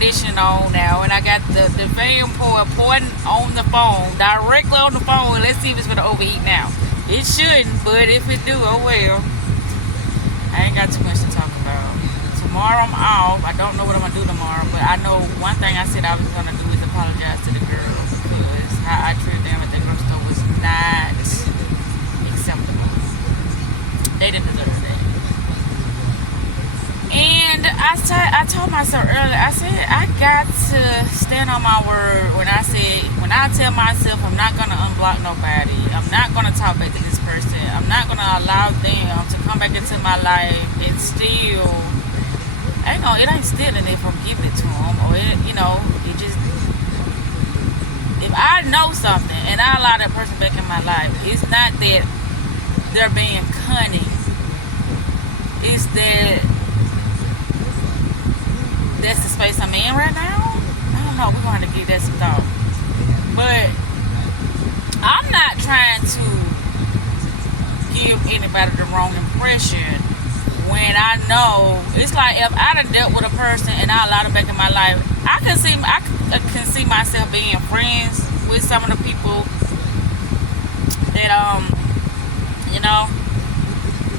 conditioning on now, and I got the fan pouring on the phone, directly on the phone. Let's see if it's gonna overheat now. It shouldn't, but if it do, oh well. I ain't got too much to talk about. Tomorrow I'm off. I don't know what I'm gonna do tomorrow, but I know one thing I said I was gonna do is apologize to the girls because how I treated them at the grocery store was not acceptable. They didn't deserve that. And I told myself earlier, I said I got to stand on my word when I tell myself I'm not gonna unblock nobody, I'm not gonna talk back to this person, I'm not gonna allow them to come back into my life and steal. It ain't stealing if I'm giving it to them, or it just. If I know something and I allow that person back in my life, it's not that they're being cunning. It's that that's the space I'm in right now. I don't know. We're going to give that some thought. But I'm not trying to give anybody the wrong impression when I know it's like if I done dealt with a person and I allowed them back in my life, I can see myself being friends with some of the people that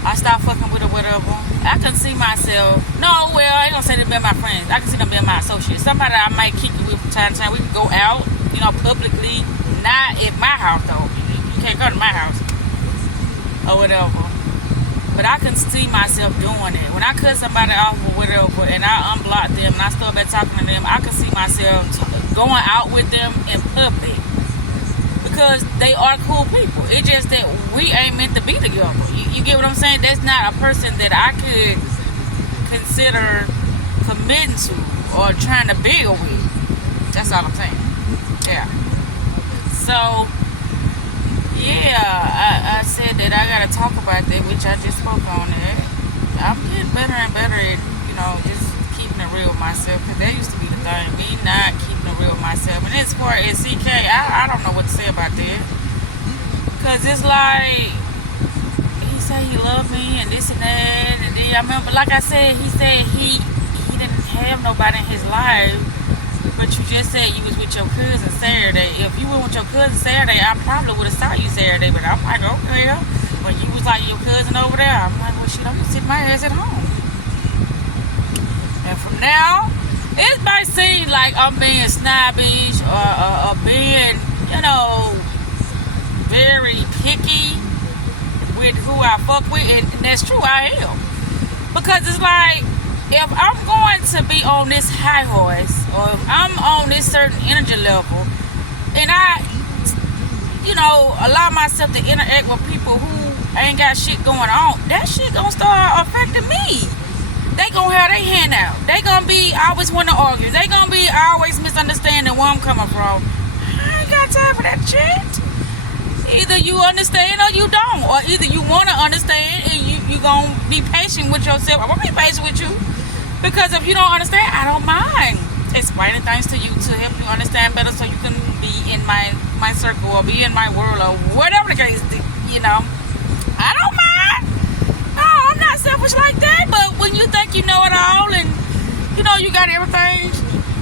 I stopped fucking with or whatever. I can see myself. No, well, I ain't gonna say them being my friends. I can see them being my associates. Somebody I might kick it with from time to time. We can go out, publicly. Not at my house though. You can't come to my house or whatever. But I can see myself doing it. When I cut somebody off or whatever, and I unblock them, and I start back talking to them, I can see myself going out with them in public. Because they are cool people. It's just that we ain't meant to be together. You get what I'm saying? That's not a person that I could consider committing to or trying to build with. That's all I'm saying. Yeah. So, yeah, I said that I gotta talk about that, which I just spoke on it. I'm getting better and better at, just keeping it real with myself. Because that used to be the thing. Me not keeping it real with myself. And as far as CK, I don't know what to say about that. Because it's like, he said he loved me and this and that. And then I remember, like I said, he said he didn't have nobody in his life. But you just said you was with your cousin Saturday. If you were with your cousin Saturday, I probably would have saw you Saturday. But I'm like, okay. When you was like your cousin over there, I'm like, well, shit, I'm gonna sit my ass at home. And from now, it might seem like I'm being snobbish or being, very picky with who I fuck with. And that's true, I am. Because it's like, if I'm going to be on this high horse, or if I'm on this certain energy level, and I, allow myself to interact with people who ain't got shit going on, that shit gonna start affecting me. They gonna have their hand out. They gonna be always want to argue. They gonna be always misunderstanding where I'm coming from. I ain't got time for that shit. Either you understand or you don't, or either you want to understand and you gonna be patient with yourself. I'm gonna be patient with you. Because if you don't understand, I don't mind explaining things to you to help you understand better so you can be in my circle or be in my world or whatever the case, I don't mind. No, I'm not selfish like that. But when you think you know it all and, you got everything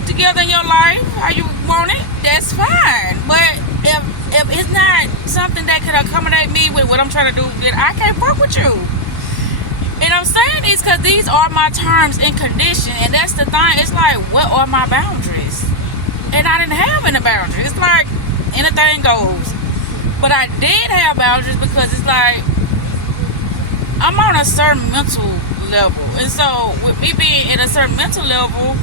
together in your life, how you want it, that's fine. But if it's not something that can accommodate me with what I'm trying to do, then I can't work with you. And I'm saying this because these are my terms and conditions, and that's the thing. It's like, what are my boundaries? And I didn't have any boundaries. It's like anything goes. But I did have boundaries because it's like I'm on a certain mental level, and so with me being at a certain mental level,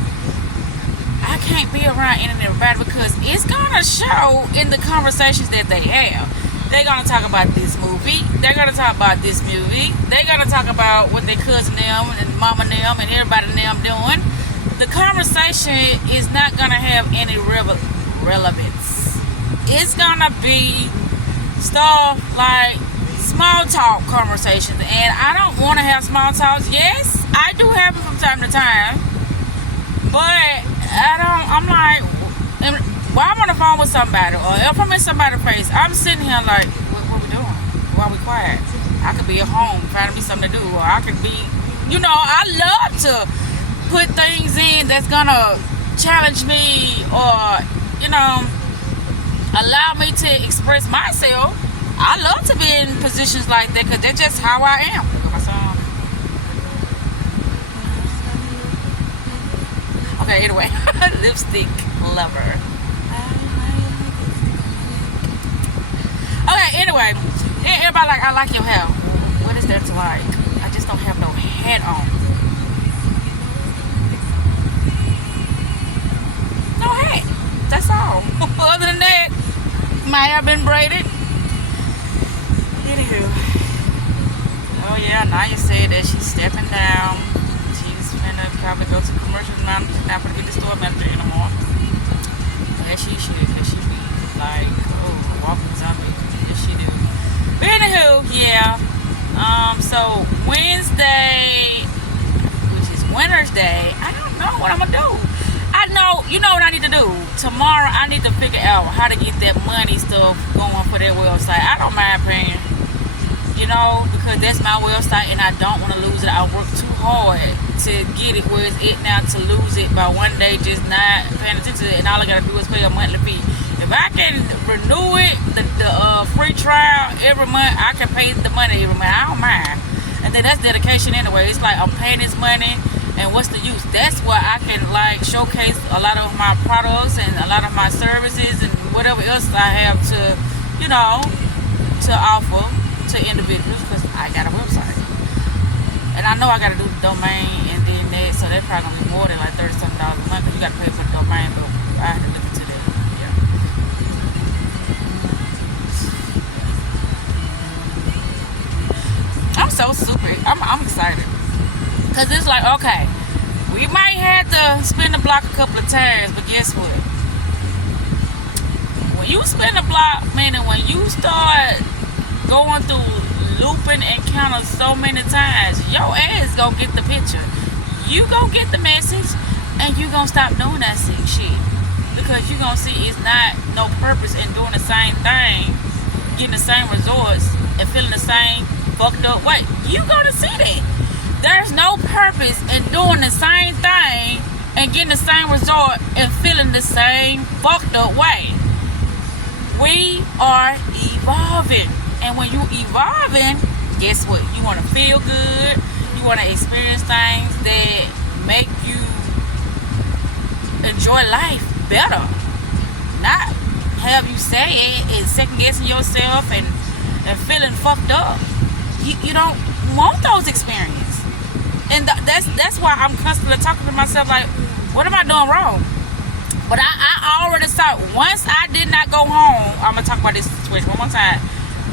I can't be around any and everybody because it's gonna show in the conversations that they have. They're going to talk about this movie. They're going to talk about this movie. They're going to talk about what their cousin them and mama them and everybody them doing. The conversation is not going to have any relevance. It's going to be stuff like small talk conversations. And I don't want to have small talks. Yes, I do have them from time to time. But I'm like, while I'm on the phone with somebody, or if I'm in somebody's face, I'm sitting here like, what we doing? Why are we quiet? I could be at home finding me something to do, or I could be, I love to put things in that's gonna challenge me or, you know, allow me to express myself, I love to be in positions like that because that's just how I am. Okay, anyway, lipstick lover. Okay, anyway, everybody like, I like your hair. What is that to like? I just don't have no hat on. No hat. That's all. Other than that, my hair been braided. Anywho. Oh yeah, Naya said that she's stepping down. She's gonna probably go to commercial manager. She's not gonna be the store manager anymore. As she should, because she be like, oh, walking zombie. Yes, she do. But anywho, yeah. So Wednesday, which is Winter's Day, I don't know what I'm gonna do. I know, you know what I need to do. Tomorrow, I need to figure out how to get that money stuff going for that website. I don't mind paying, you know, because that's my website and I don't want to lose it. I work too hard to get it where it's it now to lose it by one day just not paying attention to it, and all I gotta do is pay a monthly fee. If I can renew it, the free trial every month, I can pay the money every month. I don't mind. And then that's dedication anyway. It's like I'm paying this money, and what's the use? That's where I can like showcase a lot of my products and a lot of my services and whatever else I have to, you know, to offer to individuals because I got a website. And I know I got to do the domain and then that, so they're probably going to be more than like $30-something a month because you got to pay for the domain, but I have to look into that. Yeah. I'm so super. I'm excited. Because it's like, okay, we might have to spin the block a couple of times, but guess what? When you spin the block, meaning when you start going through looping encounters so many times, your ass gonna get the picture. You gonna get the message, and you gonna stop doing that sick shit because you gonna see it's not no purpose in doing the same thing, getting the same results, and feeling the same fucked up way. You gonna see that there's no purpose in doing the same thing and getting the same result and feeling the same fucked up way. We are evolving. And when you evolving, guess what? You want to feel good. You want to experience things that make you enjoy life better. Not have you sad and second guessing yourself and feeling fucked up. You don't want those experiences. And that's why I'm constantly talking to myself like, what am I doing wrong? But I already saw, once I did not go home, I'm going to talk about this situation one more time.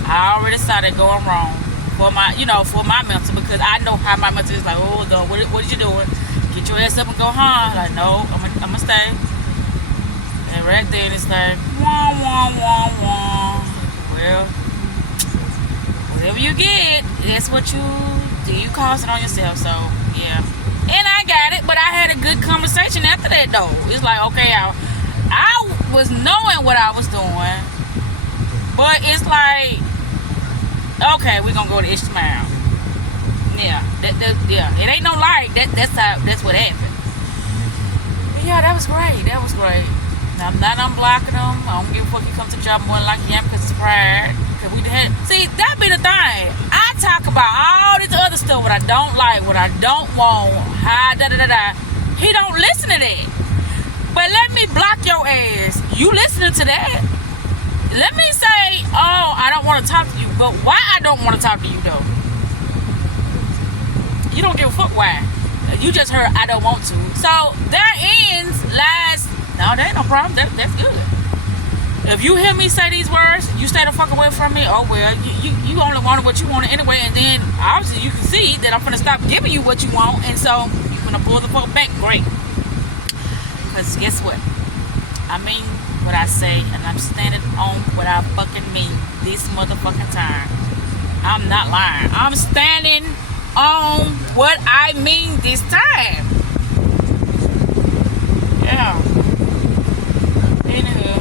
I already started going wrong for my, you know, for my mental, because I know how my mental is like, oh, what you doing? Get your ass up and go home. Like, no, I'm gonna stay. And right then it's like, wah, wah, wah, wah. Well, whatever you get, that's what you do. You cause it on yourself, so, yeah. And I got it, but I had a good conversation after that, though. It's like, okay, I was knowing what I was doing, but it's like, okay, we're gonna go the extra mile. Yeah, yeah. It ain't no lie. That's what happened. But yeah, that was great. That was great. I'm not unblocking them. I don't give a fuck. You come to the job more like him because it's pride. Cause we had, see, that be the thing. I talk about all this other stuff, what I don't like, what I don't want, how da da da da. He don't listen to that. But let me block your ass. You listening to that? Let me say, oh, I don't want to talk to you, but why I don't want to talk to you though? You don't give a fuck why. You just heard I don't want to. So that ends last. No, that ain't no problem. That's good. If you hear me say these words, you stay the fuck away from me. Oh well, you only wanted what you wanted anyway, and then obviously you can see that I'm gonna stop giving you what you want, and so you're gonna pull the fuck back. Great. Because guess what? I mean what I say, and I'm standing on what I fucking mean this motherfucking time. I'm not lying. I'm standing on what I mean this time. Yeah. Anywho.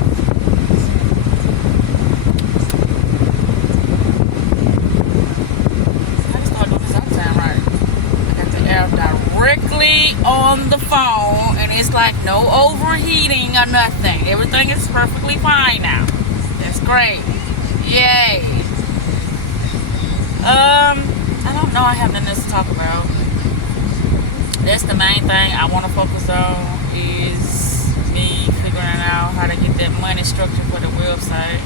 I just started doing this all the time, right? I got the air directly on the phone, and it's it's like no overheating or nothing. Everything is perfectly fine now. That's great. Yay. I don't know. I have nothing else to talk about. That's the main thing I want to focus on is me figuring out how to get that money structure for the website.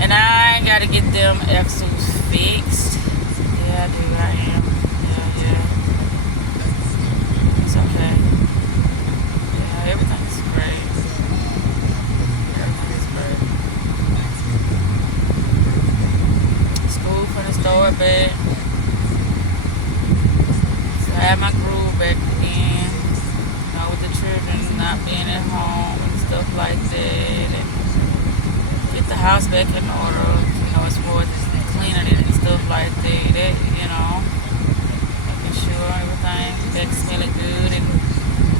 And I gotta get them Exels fixed. Yeah, I do. I am. Yeah. It's okay. Yeah, everything is great. Everything is great. School finna start back. So I have my groove back again. You know, with the children not being at home and stuff like that. And get the house back in order, you know, as far as cleaning it and stuff like that, you know, making sure everything back smelling good and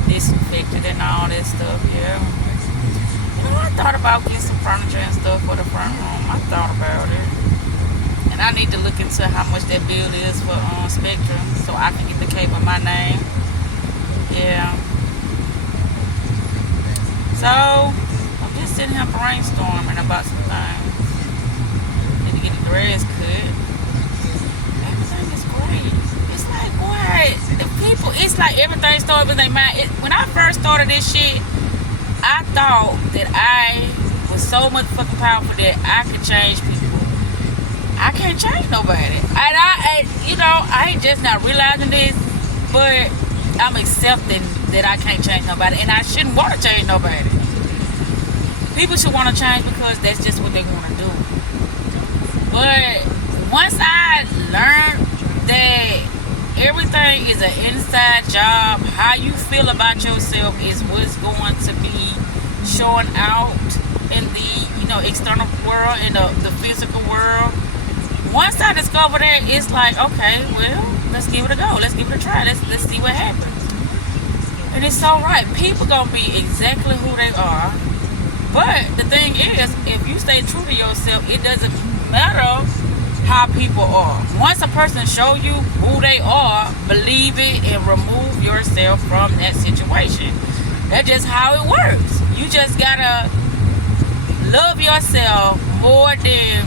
disinfected and all that stuff, yeah. You know, I thought about getting some furniture and stuff for the front room. I thought about it. And I need to look into how much that bill is for Spectrum so I can get the cable in my name. Yeah. So just sitting here brainstorming about some things. Need to get the grass cut. Everything is great. It's like, what? The people, it's like everything started with their mind. When I first started this shit, I thought that I was so motherfucking powerful that I could change people. I can't change nobody. And I ain't just not realizing this, but I'm accepting that I can't change nobody. And I shouldn't want to change nobody. People should want to change because that's just what they want to do. But once I learned that everything is an inside job, how you feel about yourself is what's going to be showing out in the external world, in the physical world. Once I discover that, it's like, okay, well, let's give it a go. Let's give it a try. Let's see what happens. And it's all right. People gonna be exactly who they are. But the thing is, if you stay true to yourself, it doesn't matter how people are. Once a person show you who they are, believe it and remove yourself from that situation. That's just how it works. You just gotta love yourself more than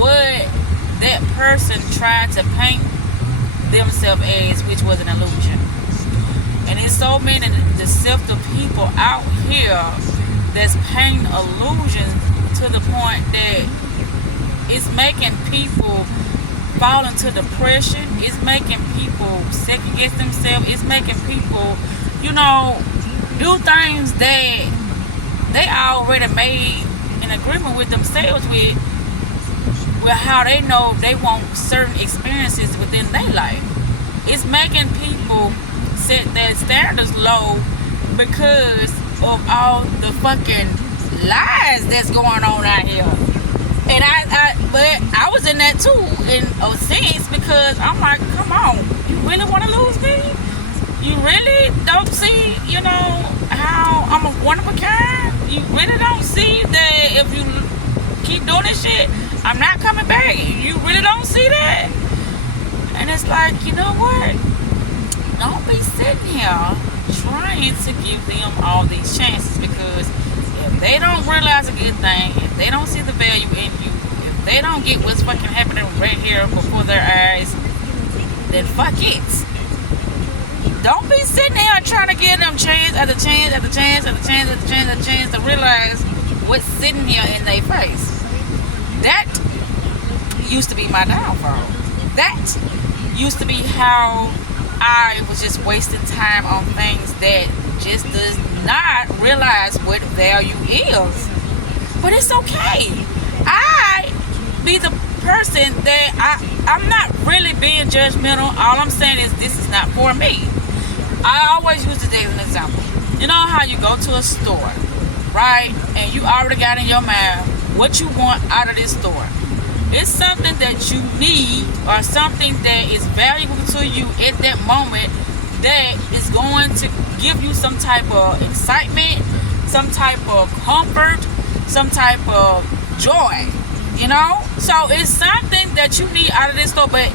what that person tried to paint themselves as, which was an illusion. And there's so many deceptive people out here that's painting illusions to the point that it's making people fall into depression. It's making people second guess themselves. It's making people, do things that they already made an agreement with themselves with how they know they want certain experiences within their life. It's making people set their standards low because of all the fucking lies that's going on out here. And but I was in that too in a sense, because I'm like, come on, you really want to lose me? You really don't see, how I'm a one of a kind? You really don't see that if you keep doing this shit, I'm not coming back? You really don't see that? And it's like, you know what? Don't be sitting here trying to give them all these chances, because if they don't realize a good thing, if they don't see the value in you, if they don't get what's fucking happening right here before their eyes, then fuck it. Don't be sitting here trying to give them chance after chance after chance after chance after chance after chance to realize what's sitting here in their face. That used to be my downfall. That used to be how I was just wasting time on things that just does not realize what value is. But it's okay. I be the person that I'm not really being judgmental. All I'm saying is this is not for me. I always use this as an example. You know how you go to a store, right? And you already got in your mind what you want out of this store. It's something that you need or something that is valuable to you at that moment that is going to give you some type of excitement, some type of comfort, some type of joy, So it's something that you need out of this store, but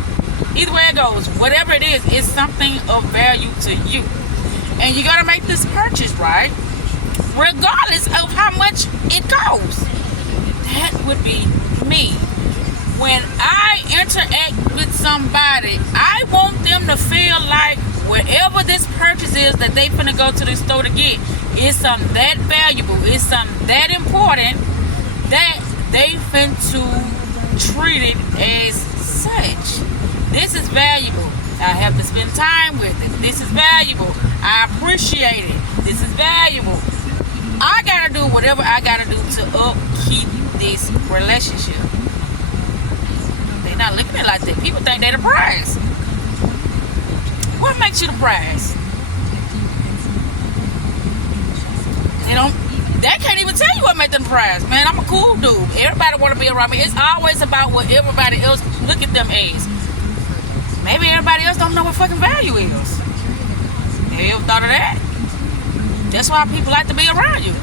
either way it goes, whatever it is, it's something of value to you. and you're gonna make this purchase, right? Regardless of how much it costs. That would be me. When I interact with somebody, I want them to feel like whatever this purchase is that they finna go to the store to get is something that valuable, is something that important that they finna treat it as such. This is valuable. I have to spend time with it. This is valuable. I appreciate it. This is valuable. I gotta do whatever I gotta do to upkeep this relationship. They're not looking at it like that. People think they're the prize. What makes you the prize? They can't even tell you what makes them the prize. Man, I'm a cool dude. Everybody want to be around me. It's always about what everybody else look at them as. Maybe everybody else don't know what fucking value is. Have you ever thought of that? That's why people like to be around you.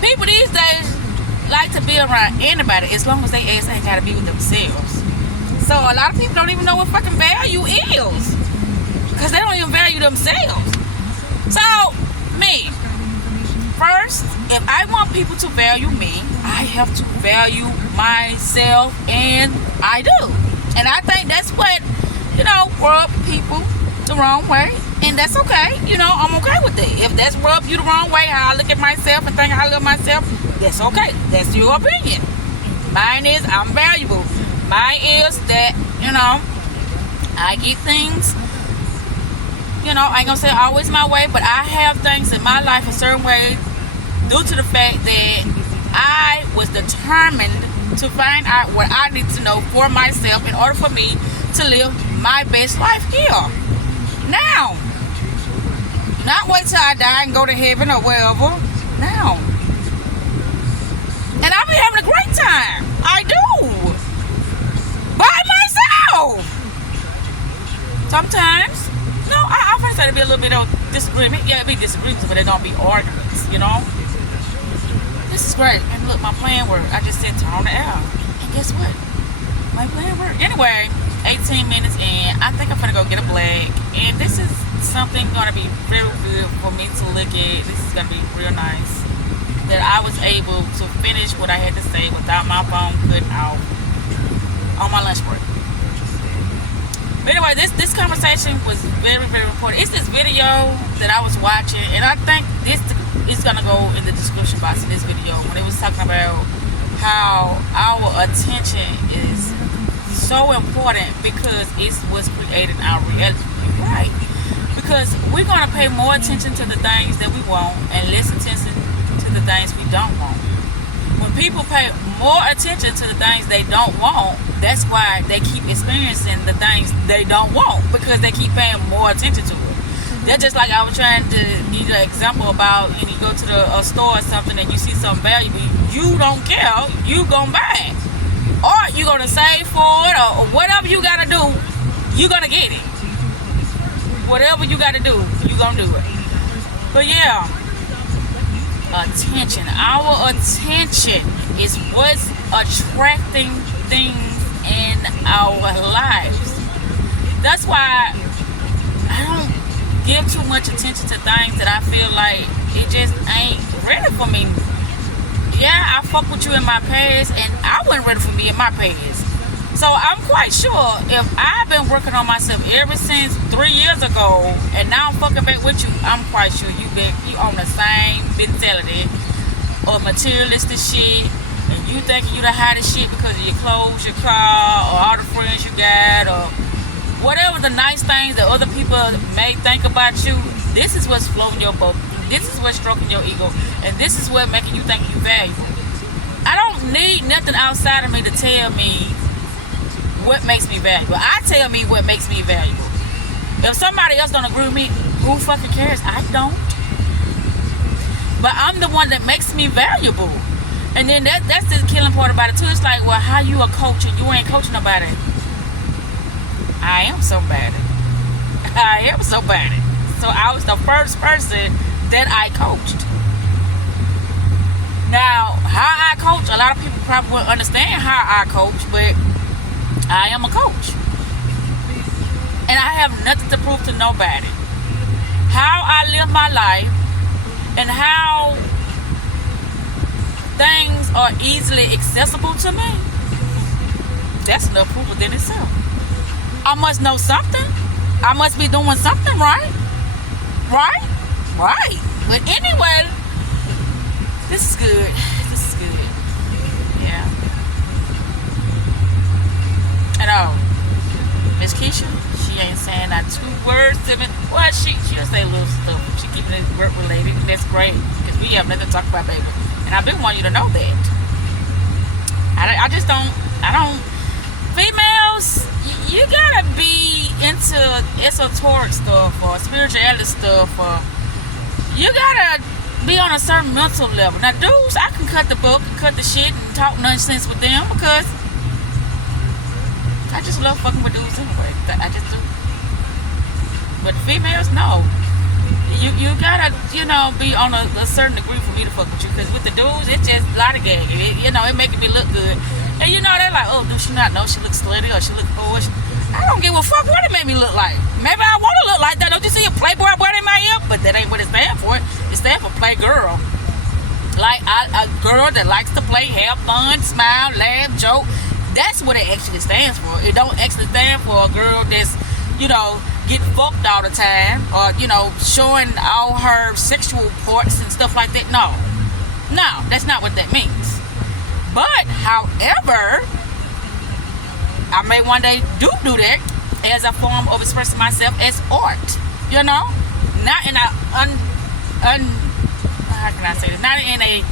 People these days like to be around anybody as long as they ass ain't gotta be with themselves. So a lot of people don't even know what fucking value is. Because they don't even value themselves. So, me. First, if I want people to value me, I have to value myself, and I do. And I think that's what, rub people the wrong way. And that's okay. I'm okay with it. If that's rub you the wrong way, how I look at myself and think I love myself, that's okay. That's your opinion. Mine is I'm valuable. Mine is that, I get things, I ain't gonna say always my way, but I have things in my life a certain way due to the fact that I was determined to find out what I need to know for myself in order for me to live my best life here. Now. Not wait till I die and go to heaven or wherever. Now. And I'll be having a great time. I do. By myself. Sometimes. I first say to be a little bit of disagreement. Yeah, it'll be disagreements, but it don't be arguments, This is great. And look, my plan worked. I just said turn on the air. And guess what? My plan worked. Anyway, 18 minutes in. I think I'm gonna go get a black. And this is something gonna be very good for me to look at. This is gonna be real nice. That I was able to finish what I had to say without my phone cutting out on my lunch break. But anyway, this conversation was very, very important. It's this video that I was watching, and I think this is gonna go in the description box of this video when it was talking about how our attention is so important because it's what's creating our reality, right? Because we're gonna pay more attention to the things that we want and less attention to the things we don't want. When people pay more attention to the things they don't want, that's why they keep experiencing the things they don't want, because they keep paying more attention to it. That's just like I was trying to give you an example about, you go to a store or something and you see something valuable, you don't care, you gonna buy it. Or you gonna save for it, or whatever you gotta do, you gonna get it. Whatever you gotta do, you gonna do it. But yeah, attention. Our attention is what's attracting things in our lives. That's why I don't give too much attention to things that I feel like it just ain't ready for me. Yeah, I fuck with you in my past, and I wasn't ready for me in my past. So I'm quite sure if I've been working on myself ever since 3 years ago, and now I'm fucking back with you, I'm quite sure you on the same mentality or materialistic shit, and you thinking you the hottest shit because of your clothes, your car, or all the friends you got, or whatever the nice things that other people may think about you. This is what's floating your boat. This is what's stroking your ego, and this is what making you think you valuable. I don't need nothing outside of me to tell me what makes me valuable. I tell me what makes me valuable. If somebody else don't agree with me, who fucking cares? I don't. But I'm the one that makes me valuable. And then that's the killing part about it too. It's like, well, how you a coach and you ain't coaching nobody? I am somebody. I am somebody. So I was the first person that I coached. Now, how I coach, a lot of people probably wouldn't understand how I coach, but I am a coach. And I have nothing to prove to nobody. how I live my life and how things are easily accessible to me, that's enough proof within itself. I must know something. I must be doing something right. Right? Right. But anyway, this is good. This is good. Yeah. And Miss Keisha, she ain't saying not 2 words to me. Well, she'll say little stuff. She keeping it work related, and that's great. Because we have nothing to talk about, baby. And I've been wanting you to know that. I just don't, females, you gotta be into esoteric stuff or spirituality stuff, or you gotta be on a certain mental level. Now, dudes, I can cut the book, cut the shit, and talk nonsense with them because I just love fucking with dudes anyway. I just do. But females, no. You gotta, be on a certain degree for me to fuck with you. Because with the dudes, it's just a lot of gag. It making me look good. And they're like, oh, do she not know she looks slutty or she look foolish? I don't give a fuck what it made me look like. Maybe I want to look like that. Don't you see a Playboy button in my ear? But that ain't what it stands for. It stands for play girl. Like a girl that likes to play, have fun, smile, laugh, joke. That's what it actually stands for. It don't actually stand for a girl that's, get fucked all the time or, showing all her sexual parts and stuff like that. No, that's not what that means. But, however, I may one day do that as a form of expressing myself as art. Not in a how can I say this? Not in a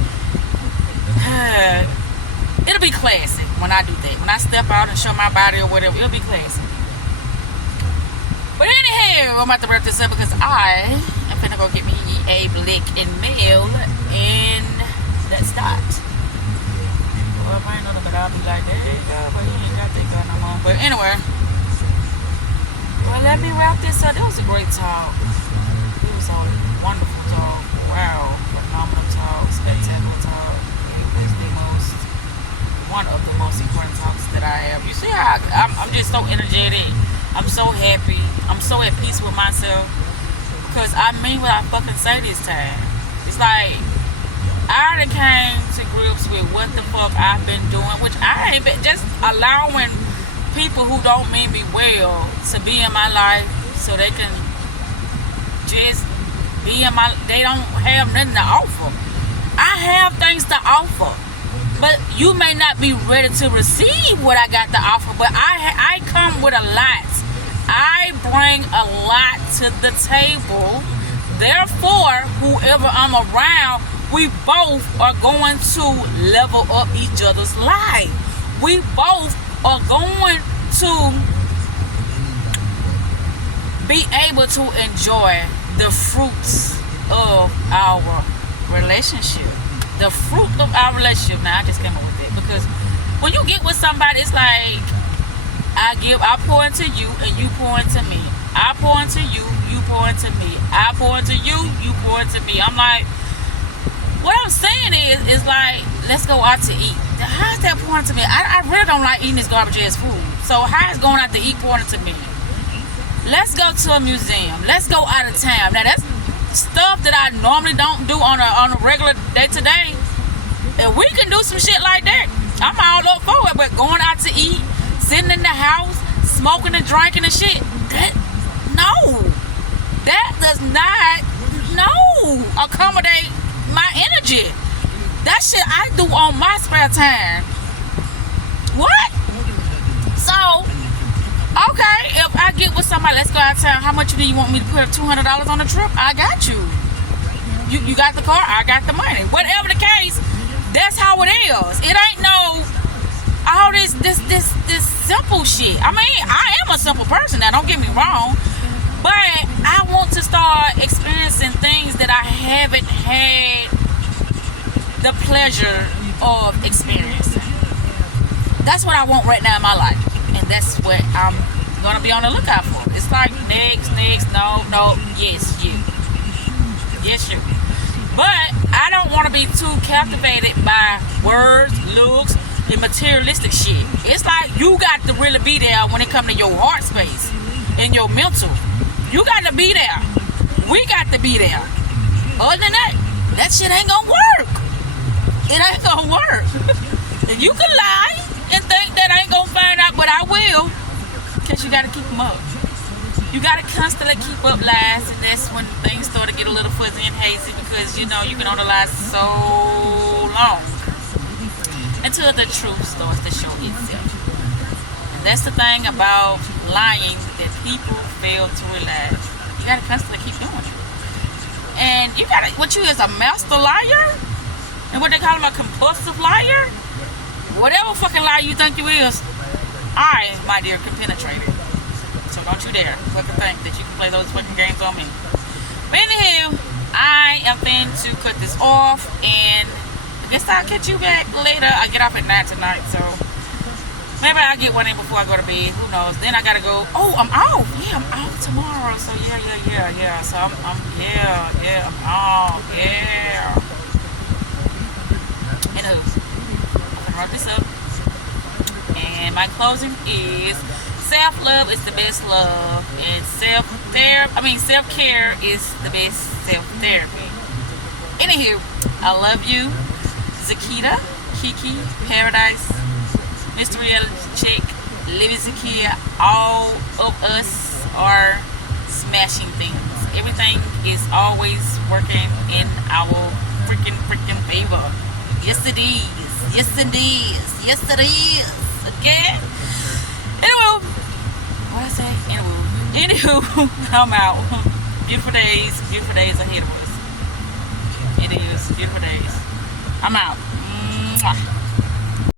it'll be classy when I do that. When I step out and show my body or whatever, it'll be classy. But anyhow, I'm about to wrap this up because I am finna go get me a black and mail, and that's that. Well, if I ain't know that, I'll be like, there you go, but he ain't got that gun no more. But anyway, well, let me wrap this up. It was a great talk. It was a wonderful talk. Wow, phenomenal talk, spectacular talk. It was one of the most important talks that I have. You see how I'm just so energetic. I'm so happy. I'm so at peace with myself because I mean what I fucking say this time. It's like I done came to grips with what the fuck I've been doing, which I ain't been just allowing people who don't mean me well to be in my life so they can just be in my, they don't have nothing to offer. I have things to offer, but you may not be ready to receive what I got to offer, but I come with a lot. I bring a lot to the table. Therefore, whoever I'm around, we both are going to level up each other's life. We both are going to be able to enjoy the fruits of our relationship. The fruit of our relationship. Now, I just came up with that because when you get with somebody, it's like I pour into you and you pour into me. I pour into you, you pour into me. I pour into you, you pour into me. I'm like, what I'm saying is like, let's go out to eat. How's that pouring into me? I really don't like eating this garbage ass food. So how is going out to eat pouring into me? Let's go to a museum. Let's go out of town. Now that's stuff that I normally don't do on a regular day to day. If we can do some shit like that, I'm all up for it. But going out to eat, sitting in the house, smoking and drinking and shit, that does not accommodate my energy. That shit I do on my spare time. What? So, okay, if I get with somebody, let's go out of town. How much do you want me to put $200 on the trip? I got you. You got the car, I got the money. Whatever the case, that's how it is. It ain't no all this simple shit. I mean, I am a simple person now, don't get me wrong. But I want to start experiencing things that I haven't had the pleasure of experiencing. That's what I want right now in my life. And that's what I'm going to be on the lookout for. It's like next, no, yes, you. Yes, you. But I don't want to be too captivated by words, looks, and materialistic shit. It's like you got to really be there when it comes to your heart space and your mental. You got to be there. We got to be there. Other than that, that shit ain't gonna work. It ain't gonna work. And you can lie and think that I ain't gonna find out, but I will. Because you gotta keep them up. You gotta constantly keep up lies, and that's when things start to get a little fuzzy and hazy, because you know you can only lie so long until the truth starts to show itself. And that's the thing about lying that people fail to realize. You gotta constantly keep doing it. And you gotta, what you is a master liar? And what they call him, a compulsive liar? Whatever fucking liar you think you is, I, my dear, can penetrate it. So don't you dare fucking think that you can play those fucking games on me. But anywho, I am fin to cut this off, and I guess I'll catch you back later. I get off at 9 tonight, so maybe I'll get one in before I go to bed. Who knows? Then I gotta go. Oh, I'm off. Yeah, I'm off tomorrow. So yeah. So I'm off. Yeah. Anywho, I'm gonna wrap this up. And my closing is: self-love is the best love, and self-care is the best self-therapy. Anywho, I love you, Zakita, Kiki, Paradise, Mr. Reality Chick, Livy Zakia. All of us are smashing things. Everything is always working in our freaking favor. Yes, it is. Okay? Anyway, what I say? Anywho, I'm out. Beautiful days ahead of us. It is beautiful days. I'm out. Mwah.